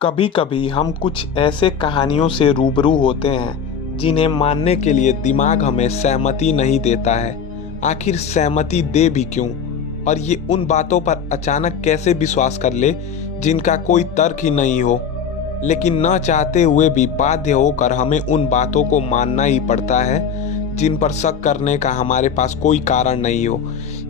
कभी कभी हम कुछ ऐसे कहानियों से रूबरू होते हैं जिन्हें मानने के लिए दिमाग हमें सहमति नहीं देता है। आखिर सहमति दे भी क्यों, और ये उन बातों पर अचानक कैसे विश्वास कर ले जिनका कोई तर्क ही नहीं हो। लेकिन न चाहते हुए भी बाध्य होकर हमें उन बातों को मानना ही पड़ता है जिन पर शक करने का हमारे पास कोई कारण नहीं हो।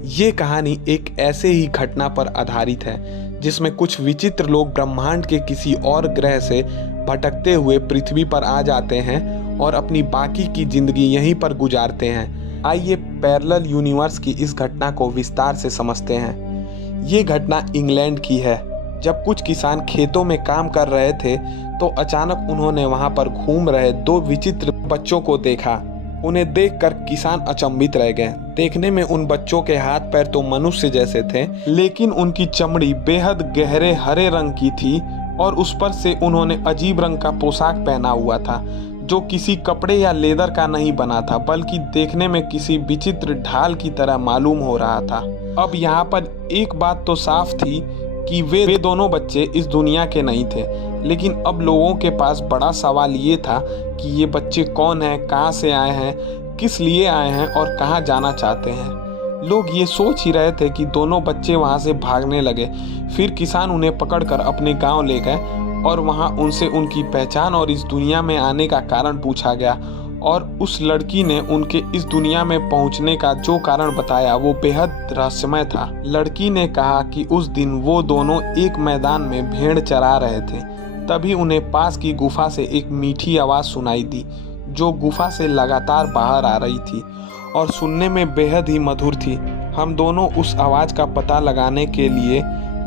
ये कहानी एक ऐसे ही घटना पर आधारित है जिसमें कुछ विचित्र लोग ब्रह्मांड के किसी और ग्रह से भटकते हुए पृथ्वी पर आ जाते हैं और अपनी बाकी की जिंदगी यहीं पर गुजारते हैं। आइए पैरेलल यूनिवर्स की इस घटना को विस्तार से समझते हैं। ये घटना इंग्लैंड की है। जब कुछ किसान खेतों में काम कर रहे थे तो अचानक उन्होंने वहां पर घूम रहे दो विचित्र बच्चों को देखा। उन्हें देखकर किसान अचंभित रह गए। देखने में उन बच्चों के हाथ पैर तो मनुष्य जैसे थे, लेकिन उनकी चमड़ी बेहद गहरे हरे रंग की थी और उस पर से उन्होंने अजीब रंग का पोशाक पहना हुआ था जो किसी कपड़े या लेदर का नहीं बना था, बल्कि देखने में किसी विचित्र ढाल की तरह मालूम हो रहा था। अब यहाँ पर एक बात तो साफ थी कि वे दोनों बच्चे इस दुनिया के नहीं थे, लेकिन अब लोगों के पास बड़ा सवाल ये था कि ये बच्चे कौन हैं, कहाँ से आए हैं, किस लिए आए हैं और कहाँ जाना चाहते हैं। लोग ये सोच ही रहे थे कि दोनों बच्चे वहाँ से भागने लगे। फिर किसान उन्हें पकड़कर अपने गांव ले गए और वहाँ उनसे उनकी पहचान और इस दुनिया में आने का कारण पूछा गया। और उस लड़की ने उनके इस दुनिया में पहुंचने का जो कारण बताया वो बेहद रहस्यमय था। लड़की ने कहा कि उस दिन वो दोनों एक मैदान में भेड़ चरा रहे थे। तभी उन्हें पास की गुफा से एक मीठी आवाज़ सुनाई दी जो गुफा से लगातार बाहर आ रही थी और सुनने में बेहद ही मधुर थी। हम दोनों उस आवाज़ का पता लगाने के लिए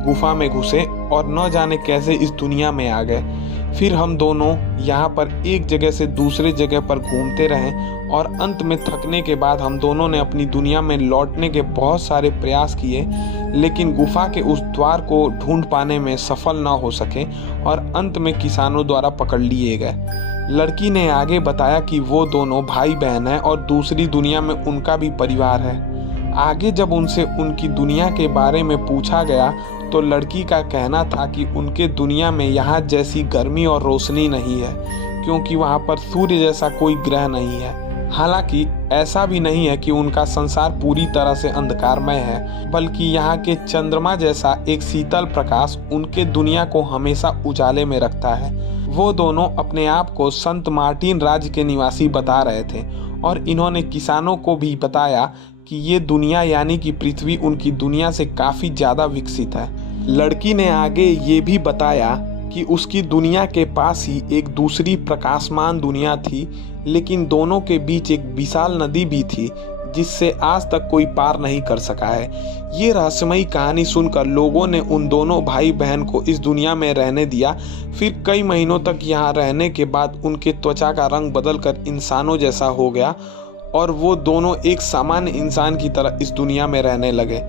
गुफा में घुसे और न जाने कैसे इस दुनिया में आ गए। फिर हम दोनों यहाँ पर एक जगह से दूसरे जगह पर घूमते रहे और अंत में थकने के बाद हम दोनों ने अपनी दुनिया में लौटने के बहुत सारे प्रयास किए, लेकिन गुफा के उस द्वार को ढूंढ पाने में सफल न हो सके और अंत में किसानों द्वारा पकड़ लिए गए। लड़की ने आगे बताया कि वो दोनों भाई बहन हैं और दूसरी दुनिया में उनका भी परिवार है। आगे जब उनसे उनकी दुनिया के बारे में पूछा गया तो लड़की का कहना था कि उनके दुनिया में यहाँ जैसी गर्मी और रोशनी नहीं है, क्योंकि वहाँ पर सूर्य जैसा कोई ग्रह नहीं है। हालांकि ऐसा भी नहीं है कि उनका संसार पूरी तरह से अंधकारमय है, बल्कि यहाँ के चंद्रमा जैसा एक शीतल प्रकाश उनके दुनिया को हमेशा उजाले में रखता है। वो दोनों अपने आप को संत मार्टिन राज्य के निवासी बता रहे थे और इन्होंने किसानों को भी बताया कि ये दुनिया यानी कि पृथ्वी उनकी दुनिया से काफ़ी ज़्यादा विकसित है। लड़की ने आगे ये भी बताया कि उसकी दुनिया के पास ही एक दूसरी प्रकाशमान दुनिया थी, लेकिन दोनों के बीच एक विशाल नदी भी थी जिससे आज तक कोई पार नहीं कर सका है। ये रहस्यमयी कहानी सुनकर लोगों ने उन दोनों भाई बहन को इस दुनिया में रहने दिया। फिर कई महीनों तक यहाँ रहने के बाद उनके त्वचा का रंग बदलकर इंसानों जैसा हो गया और वो दोनों एक सामान्य इंसान की तरह इस दुनिया में रहने लगे।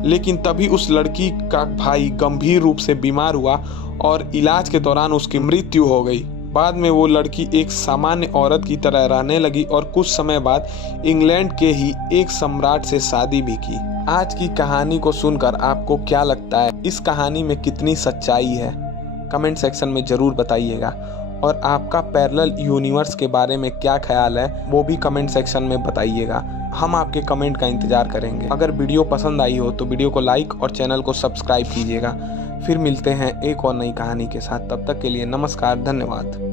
लेकिन तभी उस लड़की का भाई गंभीर रूप से बीमार हुआ और इलाज के दौरान उसकी मृत्यु हो गई। बाद में वो लड़की एक सामान्य औरत की तरह रहने लगी और कुछ समय बाद इंग्लैंड के ही एक सम्राट से शादी भी की। आज की कहानी को सुनकर आपको क्या लगता है? इस कहानी में कितनी सच्चाई है? कमेंट सेक्शन में ज़रूर बताइएगा। और आपका पैरेलल यूनिवर्स के बारे में क्या ख्याल है वो भी कमेंट सेक्शन में बताइएगा। हम आपके कमेंट का इंतज़ार करेंगे। अगर वीडियो पसंद आई हो तो वीडियो को लाइक और चैनल को सब्सक्राइब कीजिएगा। फिर मिलते हैं एक और नई कहानी के साथ। तब तक के लिए नमस्कार, धन्यवाद।